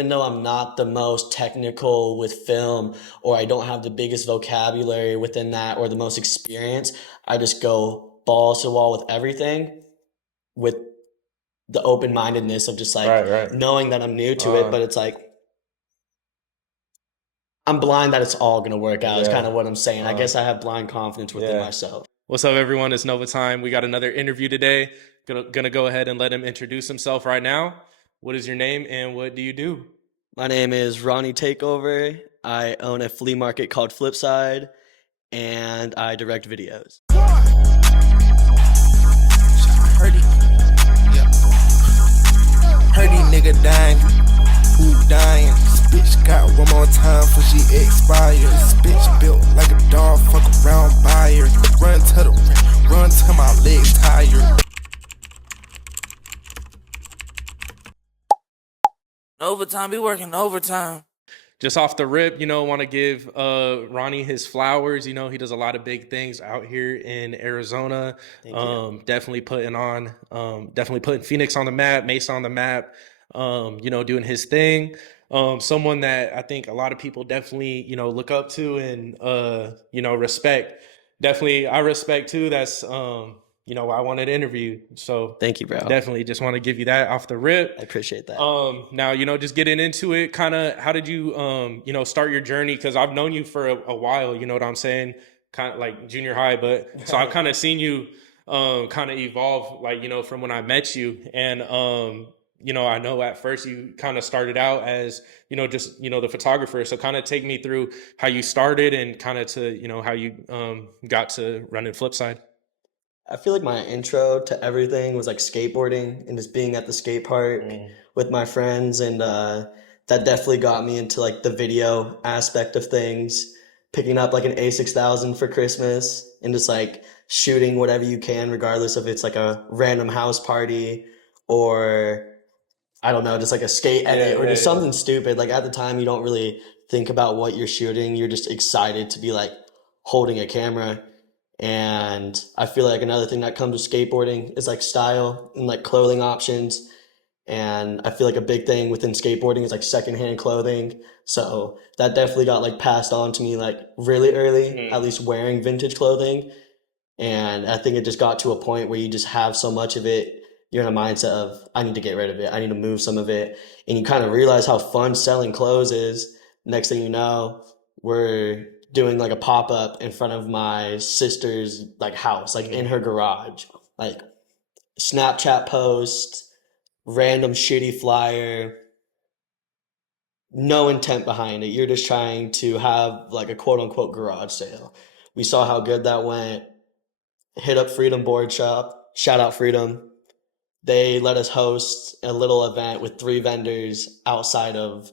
even though I'm not the most technical with film or I don't have the biggest vocabulary within that or the most experience, I just go balls to the wall with everything with the open-mindedness of just like Right. knowing that I'm new to it, Uh, but it's like I'm blind that it's all gonna work out is kind yeah. of what I'm saying. I Uh, guess I have blind confidence within yeah. myself. What's up, everyone? It's Nova time. We got another interview today. Gonna go ahead and let him introduce himself right now. What is your name and what do you do? My name is Ronnie Takeover. I own a flea market called Flipside and I direct videos. Heard it. Yeah. Heard these nigga dying. Who dying? This bitch got one more time for she expired. This bitch built like a dog, fuck around buyer. Run to my legs tired. Overtime, be working overtime. Just off the rip, want to give Ronnie his flowers. He does a lot of big things out here in Arizona. Thank you. Definitely putting Phoenix on the map, Mesa on the map. Doing his thing. Someone that I think a lot of people definitely look up to and respect. Definitely, I respect too. That's why I wanted to interview. So Thank you, bro. definitely just want to give you that off the rip. I appreciate that. Now, just getting into it, kind of, how did you, start your journey? Because I've known you for a while, you know what I'm saying? Kind of like junior high, but so I've kind of seen you, kind of evolve, like, from when I met you. And, I know at first you kind of started out as, just, the photographer. So kind of take me through how you started and kind of to, how you, got to running Flipside. I feel like my intro to everything was like skateboarding and just being at the skate park with my friends, and that definitely got me into like the video aspect of things, picking up like an A6000 for Christmas and just like shooting whatever you can, regardless if it's like a random house party or I don't know, just like a skate edit or just something stupid. Like at the time, you don't really think about what you're shooting. You're just excited to be like holding a camera. And I feel like another thing that comes with skateboarding is like style and like clothing options. And I feel like a big thing within skateboarding is like secondhand clothing. So that definitely got like passed on to me like really early, at least wearing vintage clothing. And I think it just got to a point where you just have so much of it, you're in a mindset of, I need to get rid of it. I need to move some of it. And you kind of realize how fun selling clothes is. Next thing you know, we're doing like a pop up in front of my sister's like house, like in her garage, like Snapchat post, random shitty flyer, no intent behind it. You're just trying to have like a quote unquote garage sale. We saw how good that went. Hit up Freedom Board Shop. Shout out Freedom. They let us host a little event with 3 vendors outside of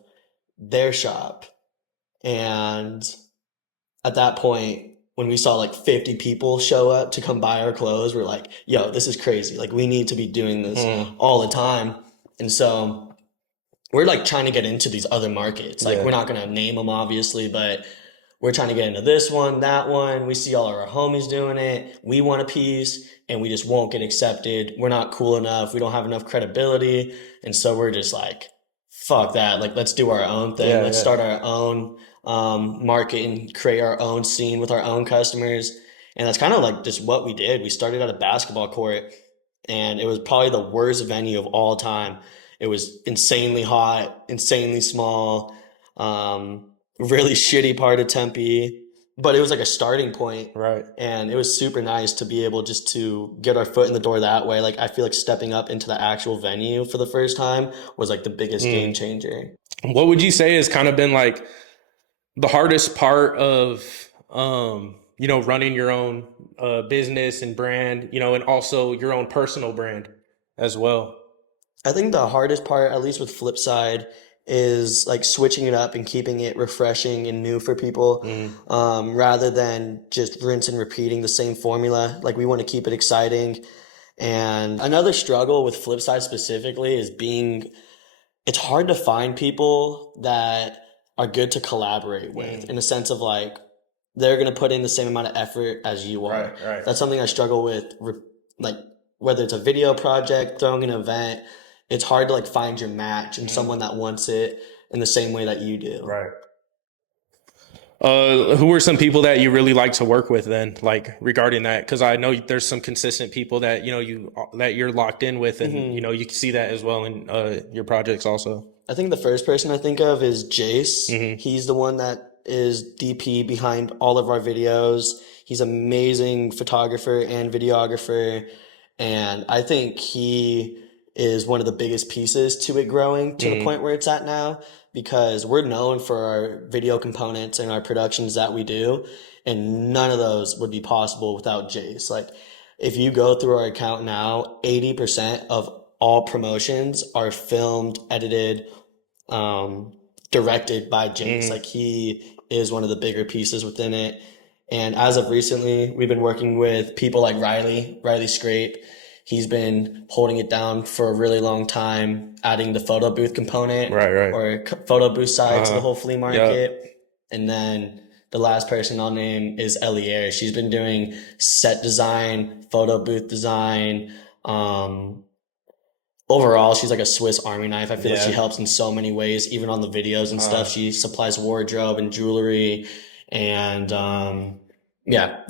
their shop. And at that point, when we saw like 50 people show up to come buy our clothes, we're like, yo, this is crazy. Like, we need to be doing this all the time. And so we're like trying to get into these other markets. Like, we're not going to name them, obviously, but we're trying to get into this one, that one. We see all of our homies doing it. We want a piece and we just won't get accepted. We're not cool enough. We don't have enough credibility. And so we're just like, fuck that. Like, let's do our own thing. Let's start our own market and create our own scene with our own customers. And that's kind of like just what we did. We started at a basketball court and it was probably the worst venue of all time. It was insanely hot, insanely small, really shitty part of Tempe, but it was like a starting point. Right. And it was super nice to be able just to get our foot in the door that way. Like, I feel like stepping up into the actual venue for the first time was like the biggest game changer. What would you say has kind of been like the hardest part of, running your own business and brand, and also your own personal brand as well? I think the hardest part, at least with Flipside, is like switching it up and keeping it refreshing and new for people, rather than just rinse and repeating the same formula. Like, we want to keep it exciting. And another struggle with Flipside specifically is it's hard to find people that are good to collaborate with in a sense of like, they're going to put in the same amount of effort as you are. Right. That's something I struggle with, like whether it's a video project, throwing an event, it's hard to like find your match and someone that wants it in the same way that you do. Right. Who are some people that you really like to work with then, like regarding that? Because I know there's some consistent people that that you're locked in with, and you can see that as well in your projects also. I think the first person I think of is Jace. Mm-hmm. He's the one that is DP behind all of our videos. He's an amazing photographer and videographer. And I think he is one of the biggest pieces to it growing to the point where it's at now, because we're known for our video components and our productions that we do. And none of those would be possible without Jace. Like, if you go through our account now, 80% of all promotions are filmed, edited, directed by Jace. Like, he is one of the bigger pieces within it. And as of recently, we've been working with people like Riley Scrape. He's been holding it down for a really long time, adding the photo booth component or photo booth side to the whole flea market. Yep. And then the last person I'll name is Eliere. She's been doing set design, photo booth design. Overall, she's like a Swiss Army knife. I feel like she helps in so many ways, even on the videos and stuff. She supplies wardrobe and jewelry. And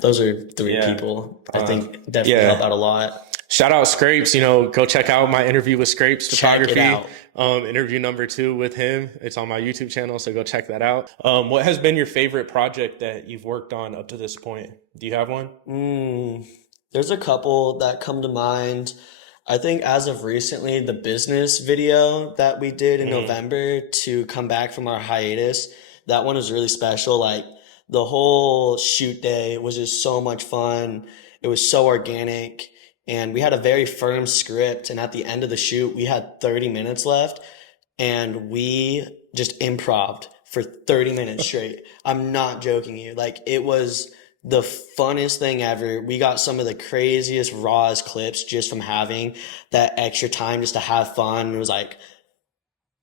those are three people I think definitely help out a lot. Shout out Scrapes, go check out my interview with Scrapes Photography. Check it out. Interview number 2 with him. It's on my YouTube channel, so go check that out. What has been your favorite project that you've worked on up to this point? Do you have one? There's a couple that come to mind. I think as of recently, the business video that we did in November to come back from our hiatus, that one was really special. Like, the whole shoot day was just so much fun. It was so organic. And we had a very firm script. And at the end of the shoot, we had 30 minutes left. And we just improv'd for 30 minutes straight. I'm not joking you. Like, it was the funnest thing ever. We got some of the craziest, rawest clips just from having that extra time just to have fun. It was like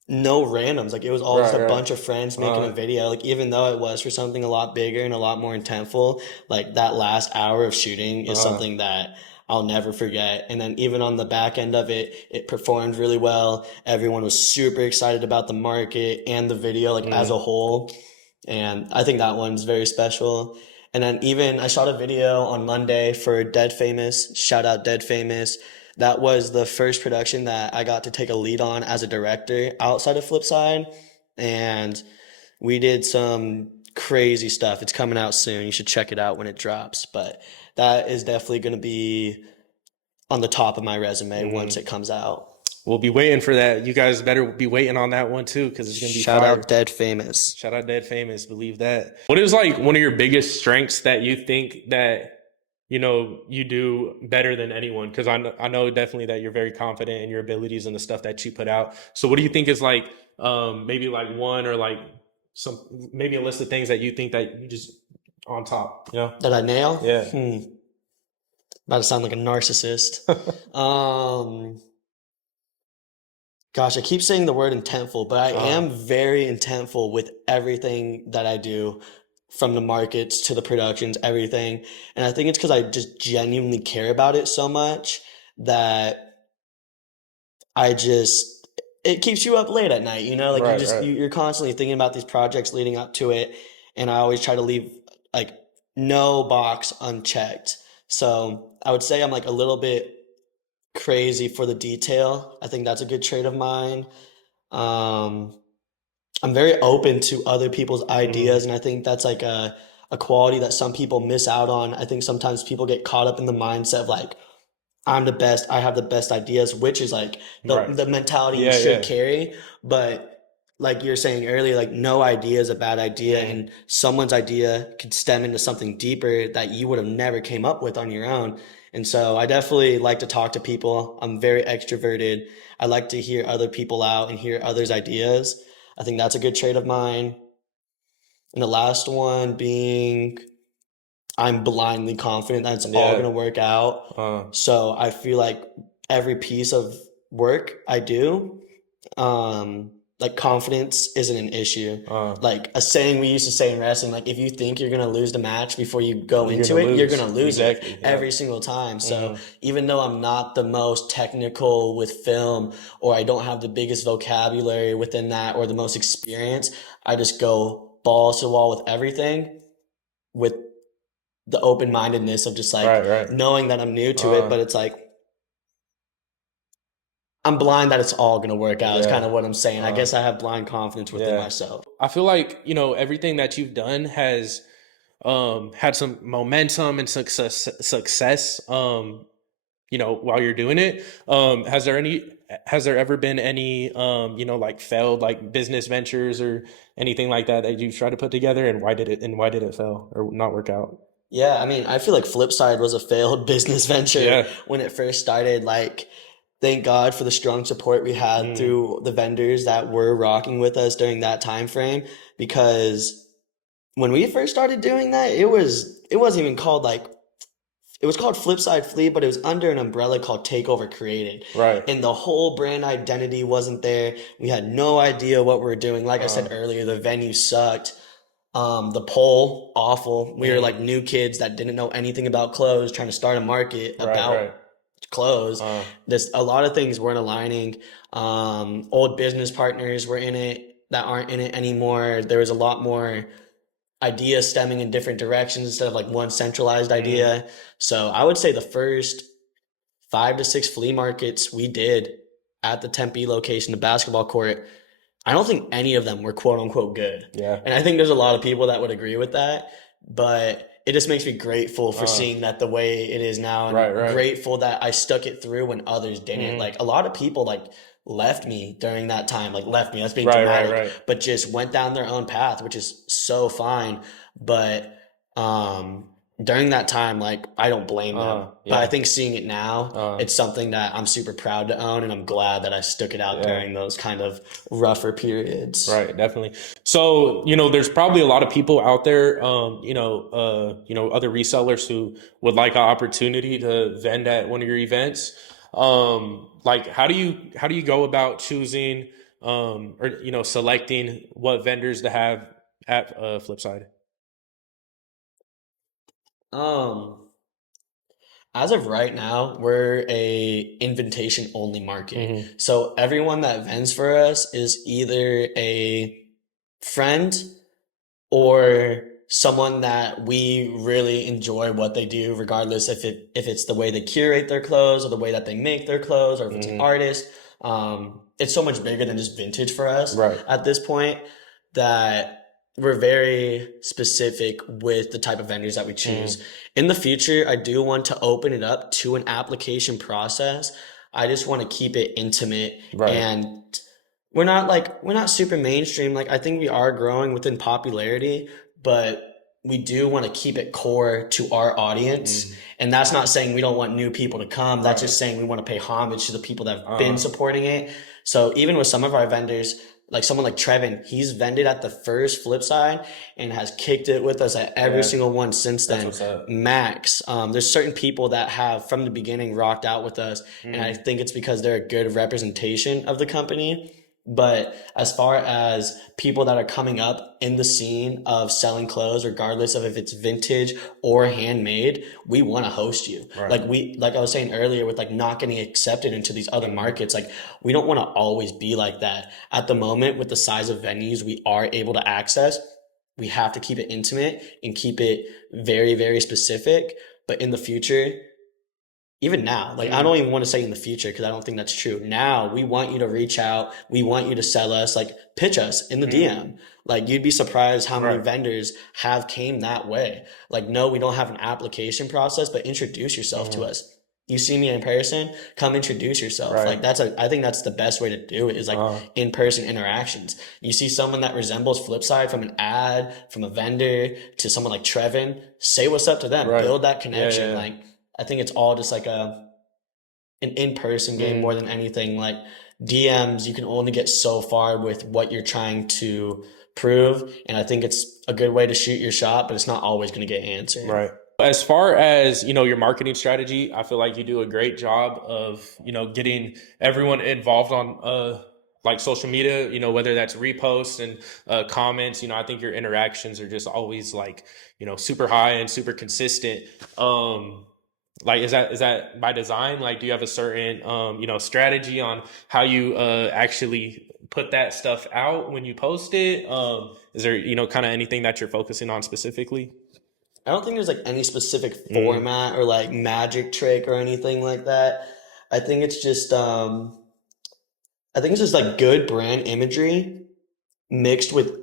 no randoms. Like, it was all just a bunch of friends making a video. Like, even though it was for something a lot bigger and a lot more intentful, like, that last hour of shooting is something that I'll never forget. And then even on the back end of it, it performed really well. Everyone was super excited about the market and the video, like, as a whole. And I think that one's very special. And then even I shot a video on Monday for Dead Famous. Shout out Dead Famous. That was the first production that I got to take a lead on as a director outside of Flipside. And we did some crazy stuff. It's coming out soon. You should check it out when it drops. But that is definitely going to be on the top of my resume once it comes out. We'll be waiting for that. You guys better be waiting on that one too, because it's going to be Shout fire. out Dead Famous. Shout out Dead Famous. Believe that. What is like one of your biggest strengths that you think that you do better than anyone? Because I know definitely that you're very confident in your abilities and the stuff that you put out. So what do you think is like maybe like one or like maybe a list of things that you think that you just on top? That I nail? Yeah. About to sound like a narcissist. Gosh, I keep saying the word intentful, but I am very intentful with everything that I do, from the markets to the productions, everything. And I think it's because I just genuinely care about it so much that it keeps you up late at night, like you're constantly thinking about these projects leading up to it. And I always try to leave like no box unchecked. So I would say I'm like a little bit crazy for the detail. I think that's a good trait of mine. I'm very open to other people's ideas, and I think that's like a quality that some people miss out on. I think sometimes people get caught up in the mindset of like, I'm the best, I have the best ideas, which is like the mentality you should carry. But like you're saying earlier, like no idea is a bad idea, and someone's idea could stem into something deeper that you would have never came up with on your own. And so I definitely like to talk to people. I'm very extroverted. I like to hear other people out and hear others' ideas. I think that's a good trait of mine. And the last one being, I'm blindly confident that it's all going to work out. So I feel like every piece of work I do, like confidence isn't an issue. Like a saying we used to say in wrestling, like if you think you're gonna lose the match before you go into it, you're gonna lose it every single time. So even though I'm not the most technical with film, or I don't have the biggest vocabulary within that, or the most experience, I just go balls to the wall with everything, with the open-mindedness of just like knowing that I'm new to it, but it's like I'm blind that it's all going to work out is kind of what I'm saying. I guess I have blind confidence within myself. I feel like, you know, everything that you've done has had some momentum and success you know, while you're doing it. Has there ever been any you know, like failed like business ventures or anything like that that you tried to put together, and why did it fail or not work out? Yeah, I mean, I feel like Flipside was a failed business venture when it first started. Like, thank God for the strong support we had through the vendors that were rocking with us during that time frame. Because when we first started doing that, it wasn't even called like, it was called Flipside Flea, but it was under an umbrella called Takeover Created. And the whole brand identity wasn't there. We had no idea what we were doing. Like I said earlier, the venue sucked. The poll, awful. We were like new kids that didn't know anything about clothes, trying to start a market about clothes. This a lot of things weren't aligning. Old business partners were in it that aren't in it anymore. There was a lot more ideas stemming in different directions instead of like one centralized idea. So I would say the first 5 to 6 flea markets we did at the Tempe location, the basketball court, I don't think any of them were quote unquote good. And I think there's a lot of people that would agree with that, but it just makes me grateful for seeing that the way it is now, and grateful that I stuck it through when others didn't. Like a lot of people like left me during that time, like left me, that's being dramatic, but just went down their own path, which is so fine. But during that time, like I don't blame them. But I think seeing it now, it's something that I'm super proud to own, and I'm glad that I stuck it out during those kind of rougher periods. Definitely. So, you know, there's probably a lot of people out there, you know, other resellers who would like an opportunity to vend at one of your events. Like how do you go about choosing or, you know, selecting what vendors to have at Flipside? As of right now, we're a invitation only market. So everyone that vends for us is either a friend or someone that we really enjoy what they do, regardless if it's the way they curate their clothes or the way that they make their clothes, or if it's an artist. It's so much bigger than just vintage for us at this point, that we're very specific with the type of vendors that we choose. In the future, I do want to open it up to an application process. I just want to keep it intimate, and we're not super mainstream. Like I think we are growing within popularity, but we do want to keep it core to our audience. And that's not saying we don't want new people to come. That's just saying we want to pay homage to the people that have been supporting it. So even with some of our vendors, like someone like Trevin, he's vended at the first Flipside and has kicked it with us at every single one since then. Max, there's certain people that have from the beginning rocked out with us, and I think it's because they're a good representation of the company. But as far as people that are coming up in the scene of selling clothes, regardless of if it's vintage or handmade, we want to host you. Like I was saying earlier, with like not getting accepted into these other markets, like we don't want to always be like that. At the moment, with the size of venues we are able to access, we have to keep it intimate and keep it very, very specific. But in the future, even now, like I don't even want to say in the future because I don't think that's true. Now we want you to reach out. We want you to sell us, like pitch us in the DM. Like you'd be surprised how many vendors have came that way. Like, no, we don't have an application process, but introduce yourself to us. You see me in person, come introduce yourself. Like I think that's the best way to do it, is like in-person interactions. You see someone that resembles Flipside from an ad, from a vendor, to someone like Trevin, say what's up to them, build that connection. Like I think it's all just like an in-person game more than anything. Like DMs, you can only get so far with what you're trying to prove. And I think it's a good way to shoot your shot, but it's not always going to get answered. As far as, you know, your marketing strategy, I feel like you do a great job of, you know, getting everyone involved on like social media, you know, whether that's reposts and comments, you know, I think your interactions are just always like, you know, super high and super consistent. Like, is that by design? Like, do you have a certain, you know, strategy on how you actually put that stuff out when you post it? Is there, you know, kind of anything that you're focusing on specifically? I don't think there's like any specific format or like magic trick or anything like that. I think it's just I think it's just like good brand imagery mixed with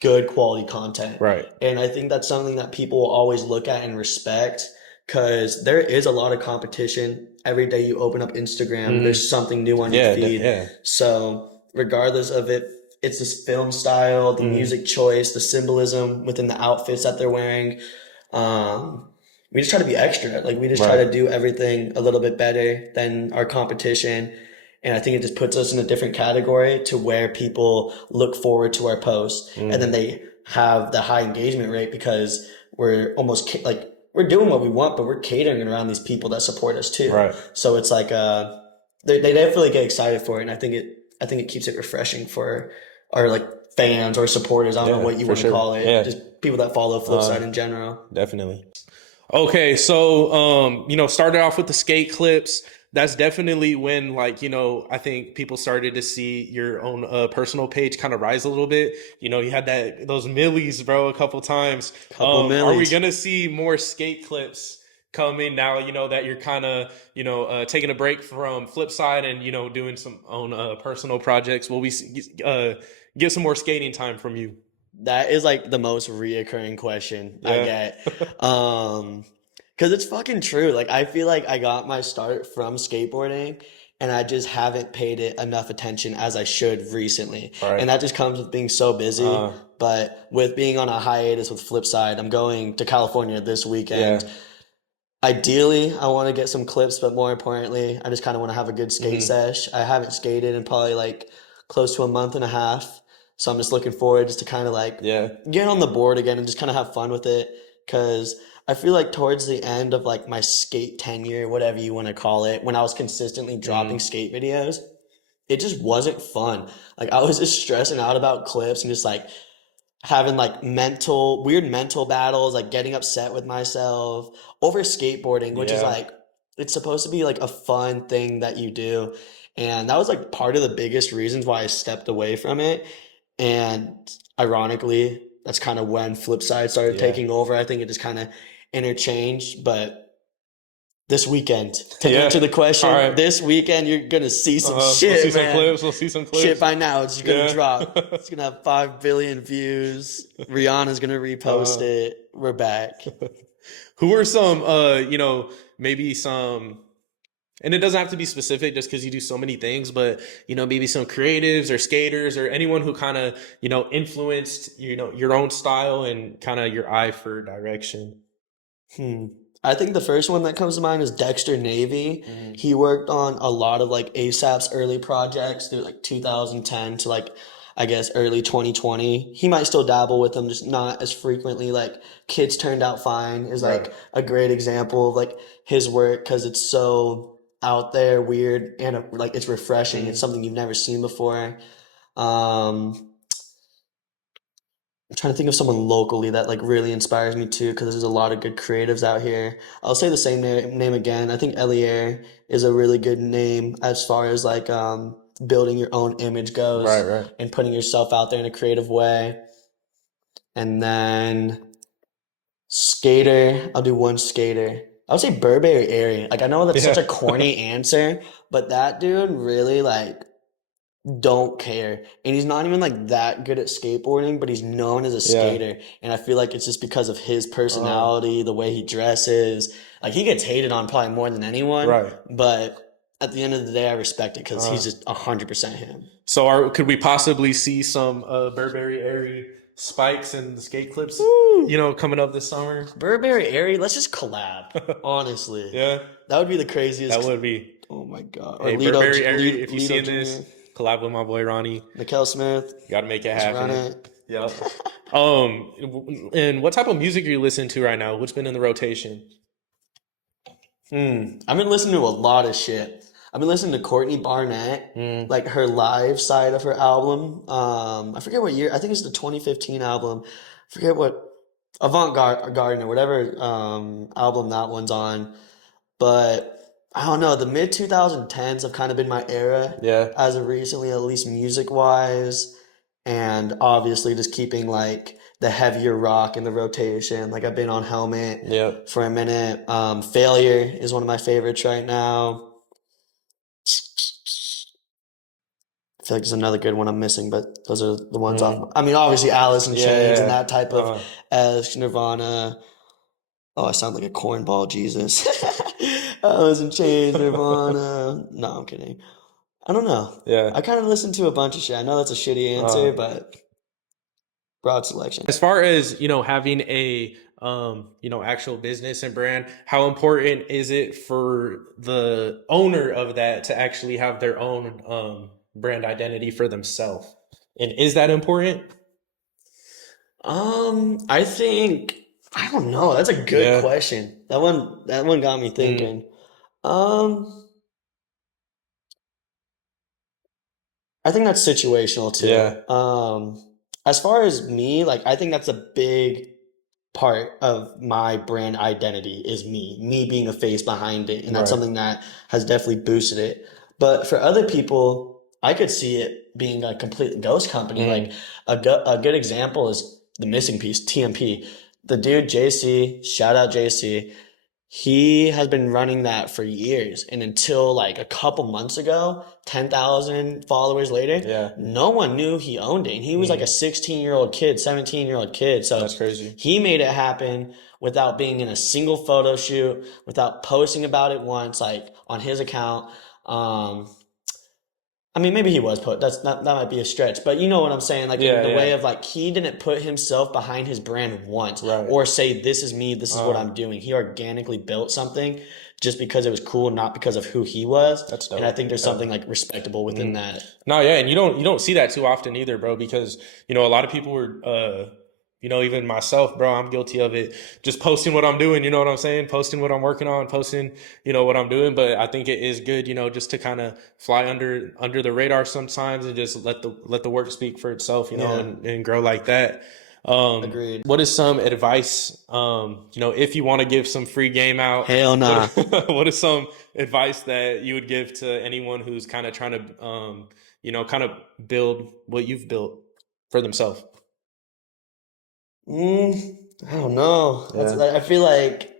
good quality content. Right. And I think that's something that people will always look at and respect because there is a lot of competition. Every day you open up Instagram, there's something new on your feed. Yeah. So regardless of it, it's this film style, the music choice, the symbolism within the outfits that they're wearing. We just try to be extra. Like we just try to do everything a little bit better than our competition. And I think it just puts us in a different category to where people look forward to our posts and then they have the high engagement rate because we're almost like we're doing what we want, but we're catering around these people that support us too. Right. So it's like, they definitely get excited for it. And I think it keeps it refreshing for our like fans or supporters. I don't know what you want to call it. Yeah. Just people that follow Flipside in general. Definitely. Okay, so you know, started off with the skate clips. That's definitely when, like, you know, I think people started to see your own personal page kind of rise a little bit. You know, you had those millies, bro, a couple times. Are we Millies. gonna see more skate clips coming now? You know that you're kind of, you know, taking a break from Flipside and, you know, doing some own personal projects. Will we get some more skating time from you? That is like the most reoccurring question I get. Because it's fucking true. Like I feel like I got my start from skateboarding and I just haven't paid it enough attention as I should recently. Right. And that just comes with being so busy. But with being on a hiatus with Flipside, I'm going to California this weekend. Ideally, I want to get some clips, but more importantly, I just kind of want to have a good skate sesh. I haven't skated in probably like close to a month and a half. So I'm just looking forward just to kind of like get on the board again and just kind of have fun with it. Because I feel like towards the end of like my skate tenure, whatever you want to call it, when I was consistently dropping skate videos, it just wasn't fun. Like I was just stressing out about clips and just like having like weird mental battles, like getting upset with myself over skateboarding, which is like, it's supposed to be like a fun thing that you do. And that was like part of the biggest reasons why I stepped away from it. And ironically, that's kind of when Flipside started taking over. I think it just kind of interchanged. But this weekend, to answer the question, this weekend you're gonna see some shit, man. We'll see some clips. Shit by now, it's gonna drop. It's gonna have 5 billion views. Rihanna's gonna repost it. We're back. Who are some, you know, maybe some, and it doesn't have to be specific just because you do so many things, but, you know, maybe some creatives or skaters or anyone who kind of, you know, influenced, you know, your own style and kind of your eye for direction? I think the first one that comes to mind is Dexter Navy. He worked on a lot of like ASAP's early projects through like 2010 to like, I guess, early 2020. He might still dabble with them, just not as frequently. Like Kids Turned Out Fine is like a great example of like his work because it's so out there, weird, and like it's refreshing. It's something you've never seen before. I'm trying to think of someone locally that like really inspires me too, because there's a lot of good creatives out here. I'll say the same name again. I think Elier is a really good name as far as like building your own image goes, and putting yourself out there in a creative way. And then skater, I'll do one skater. I would say Burberry Airy. Like I know that's such a corny answer, but that dude really like don't care. And he's not even like that good at skateboarding, but he's known as a skater. And I feel like it's just because of his personality, the way he dresses. Like he gets hated on probably more than anyone. But at the end of the day, I respect it because he's just 100% him. So could we possibly see some Burberry Airy spikes and the skate clips, you know, coming up this summer? Burberry Airy, let's just collab. Honestly. That would be the craziest. That would be. Oh my God. Hey, Burberry Airy, if you're seeing this, collab with my boy Ronnie. Mikkel Smith. Got to make it happen. Run it. Yep. And what type of music are you listening to right now? What's been in the rotation? I've been listening to a lot of shit. I've been listening to Courtney Barnett, Mm. like her live side of her album. I forget what year. I think it's the 2015 album. I forget what Avant-Garde or whatever album that one's on. But I don't know. The mid 2010s have kind of been my era Yeah. as of recently, at least music wise, and obviously just keeping like the heavier rock in the rotation. Like I've been on Helmet Yep. for a minute. Failure is one of my favorites right now. I feel like there's another good one I'm missing, but those are the ones off. I mean, obviously Alice in Yeah, Chains and yeah. that type of Nirvana. Oh, I sound like a cornball, Jesus. Alice in Chains, Nirvana. No, I'm kidding. I don't know. Yeah. I kind of listen to a bunch of shit. I know that's a shitty answer, but broad selection. As far as, having a actual business and brand, how important is it for the owner of that to actually have their own brand identity for themselves? And is that important? I think I don't know. That's a good Yeah. question. That one got me thinking. I think that's situational too. Yeah. As far as me, like I think that's a big part of my brand identity is me being a face behind it, and that's Right. something that has definitely boosted it. But for other people, I could see it being a complete ghost company. Like a good example is the missing piece, TMP. The dude JC, shout out JC. He has been running that for years, and until like a couple months ago, 10,000 followers later, Yeah. no one knew he owned it. And he was like a 16-year-old kid, 17-year-old kid. So That's crazy. he made it happen without being in a single photo shoot, without posting about it once, like on his account. I mean, maybe he was put. That might be a stretch, but you know what I'm saying. Like Yeah, in the yeah. way of like he didn't put himself behind his brand once, Right. or say this is me, this is what I'm doing. He organically built something just because it was cool, not because of who he was. That's dope. And I think there's Yeah. something like respectable within that. No, yeah, and you don't see that too often either, bro, because a lot of people were even myself, bro, I'm guilty of it. Just posting what I'm doing, you know what I'm saying? Posting what I'm working on, posting, what I'm doing. But I think it is good, just to kind of fly under the radar sometimes and just let the work speak for itself, Yeah. and grow like that. Agreed. What is some advice, if you want to give some free game out? Hell nah. What is some advice that you would give to anyone who's kind of trying to, kind of build what you've built for themselves? I don't know. Yeah. I feel like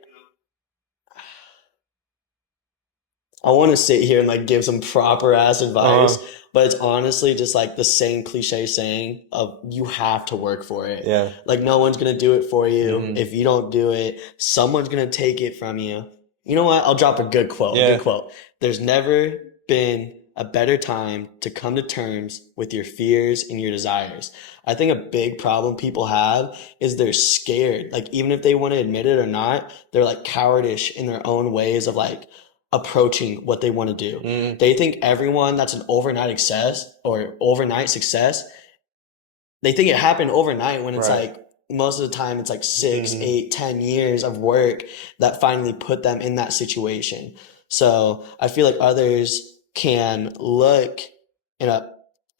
I want to sit here and like give some proper ass advice, but it's honestly just like the same cliche saying of you have to work for it. Yeah. Like no one's gonna do it for you. If you don't do it, someone's gonna take it from you. You know what? I'll drop a good quote. Yeah. A good quote. There's never been a better time to come to terms with your fears and your desires. I think a big problem people have is they're scared. Like even if they want to admit it or not, they're like cowardice in their own ways of like approaching what they want to do. They think everyone that's an overnight success, they think it happened overnight when it's Right. like most of the time it's like 6, 8, 10 years of work that finally put them in that situation. So I feel like others can look in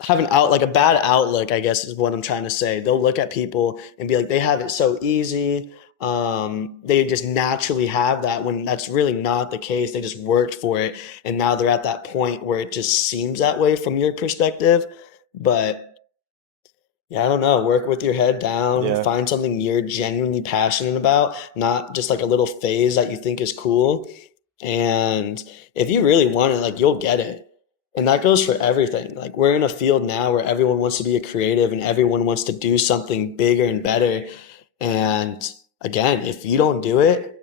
have a bad outlook, I guess is what I'm trying to say. They'll look at people and be like, they have it so easy. They just naturally have that when that's really not the case. They just worked for it. And now they're at that point where it just seems that way from your perspective. But yeah, I don't know. Work with your head down. Yeah. Find something you're genuinely passionate about, not just like a little phase that you think is cool. And if you really want it, like you'll get it. And that goes for everything. Like we're in a field now where everyone wants to be a creative and everyone wants to do something bigger and better. And again, if you don't do it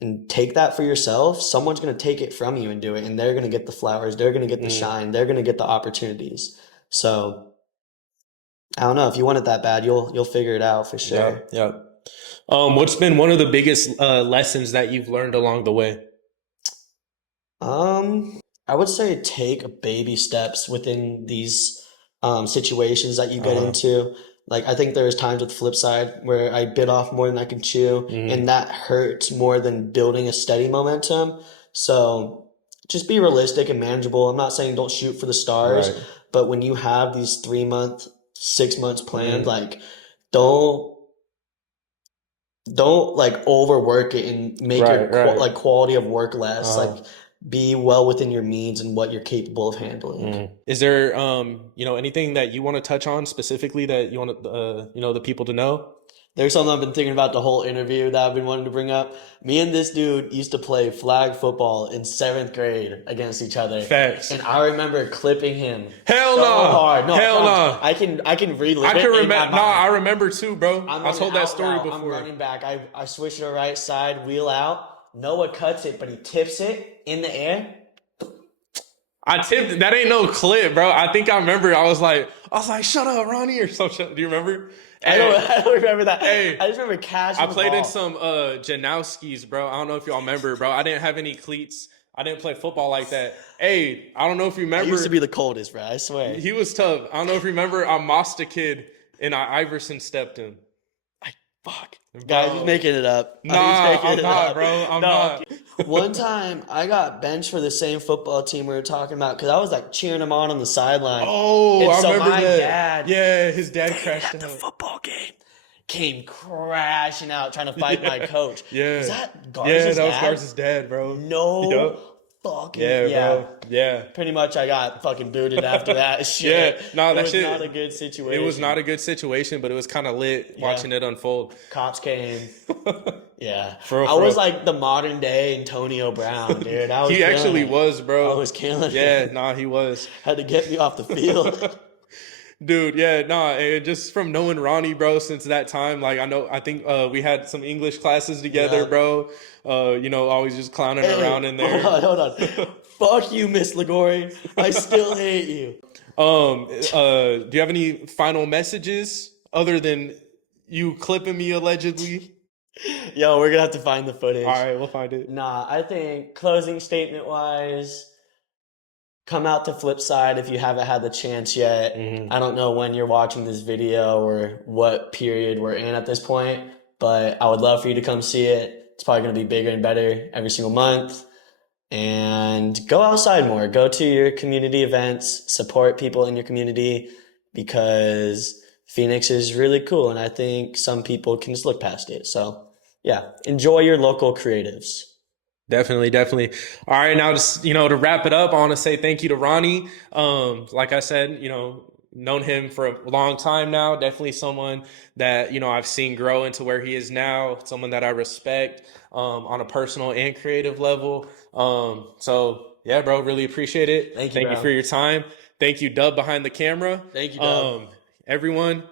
and take that for yourself, someone's going to take it from you and do it. And they're going to get the flowers. They're going to get the shine. They're going to get the opportunities. So I don't know. If you want it that bad, you'll figure it out for sure. Yeah. What's been one of the biggest lessons that you've learned along the way? I would say take baby steps within these situations that you get into. Like I think there's times with Flipside where I bit off more than I could chew, and that hurts more than building a steady momentum. So just be realistic and manageable. I'm not saying don't shoot for the stars, Right. but when you have these 3 month, 6 months planned, like don't like overwork it and make your like quality of work less. Like be well within your means and what you're capable of handling. Is there you know, anything that you want to touch on specifically that you want you know, the people to know? There's something I've been thinking about the whole interview that I've been wanting to bring up. Me and this dude used to play flag football in 7th grade against each other. Facts. And I remember clipping him Hell so no. hard. No, Hell no. I can relive I it. can in my remember. mind. No, I remember too, bro. I told that story route. before. I'm running back. I switch to the right side, wheel out. Noah cuts it, but he tips it in the air. I tipped. That ain't no clip, bro. I think I remember. I was like, shut up, Ronnie, or something. Do you remember? I don't remember that. Hey, I just remember catching I played the in ball. some Janowskis, bro. I don't know if y'all remember, bro. I didn't have any cleats. I didn't play football like that. Hey, I don't know if you remember. I used to be the coldest, bro. I swear. He was tough. I don't know if you remember. I mossed a kid and Iverson stepped him. Fuck. Guys, he's making it up. Nah, I'm not, bro. I'm not. One time, I got benched for the same football team we were talking about because I was like cheering him on the sideline. Oh, and I so remember my that. dad, Yeah, his dad crashed at the out. football game, came crashing out trying to fight my coach. Yeah. Is that Garza's that was dad? Garza's dad, bro. No fucking bro. Yeah. Pretty much, I got fucking booted after that shit. Yeah, no, that was shit. not a good situation. It was not a good situation, but it was kind of lit watching it unfold. Cops came. Yeah, For I was like the modern day Antonio Brown, dude. I was he actually killing it. was, bro. I was killing it. Yeah, nah, he was. Had to get me off the field. Dude, yeah, nah, and just from knowing Ronnie, bro, since that time, like I think we had some English classes together, bro. You know, always just clowning around in there. Hold on. Fuck you, Miss Ligori. I still hate you. Do you have any final messages other than you clipping me allegedly? Yo, we're gonna have to find the footage. All right, we'll find it. Nah, I think closing statement wise, come out to Flipside if you haven't had the chance yet. I don't know when you're watching this video or what period we're in at this point, but I would love for you to come see it. It's probably going to be bigger and better every single month. And go outside more. Go to your community events. Support people in your community because Phoenix is really cool, and I think some people can just look past it. So, yeah, enjoy your local creatives. Definitely. All right, now just, you know, to wrap it up, I want to say thank you to Ronnie. Like I said, you know, known him for a long time now. Definitely someone that, you know, I've seen grow into where he is now. Someone that I respect on a personal and creative level. So yeah, bro, really appreciate it. Thank you for your time. Thank you, Dub, behind the camera. Thank you, Dub. Everyone,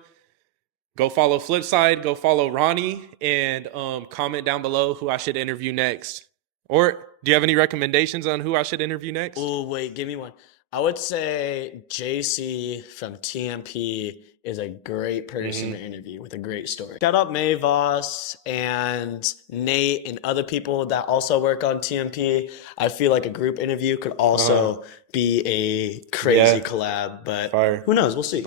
go follow Flipside, go follow Ronnie, and comment down below who I should interview next. Or do you have any recommendations on who I should interview next? Oh, wait, give me one. I would say JC from TMP is a great person to interview with a great story. Shout out May Voss and Nate and other people that also work on TMP. I feel like a group interview could also be a crazy collab, but who knows? We'll see.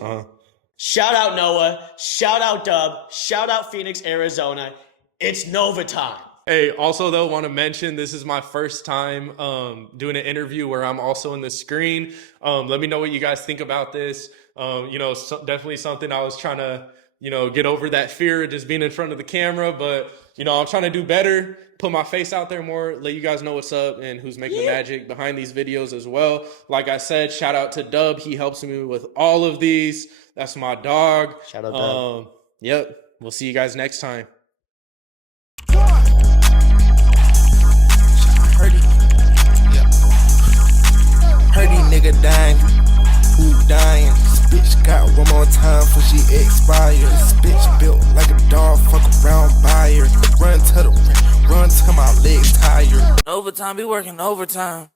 Shout out Noah. Shout out Dub. Shout out Phoenix, Arizona. It's Nova time. Hey, also though, want to mention this is my first time doing an interview where I'm also in the screen. Let me know what you guys think about this. You know, definitely something I was trying to, you know, get over that fear of just being in front of the camera. But, you know, I'm trying to do better, put my face out there more, let you guys know what's up and who's making the magic behind these videos as well. Like I said, shout out to Dub. He helps me with all of these. That's my dog. Shout out Dub. Yep. We'll see you guys next time. Heard these nigga dying, who dying? This bitch got one more time before she expire. This bitch built like a dog, fuck around buyer. Run to my legs tired. Overtime, be working overtime.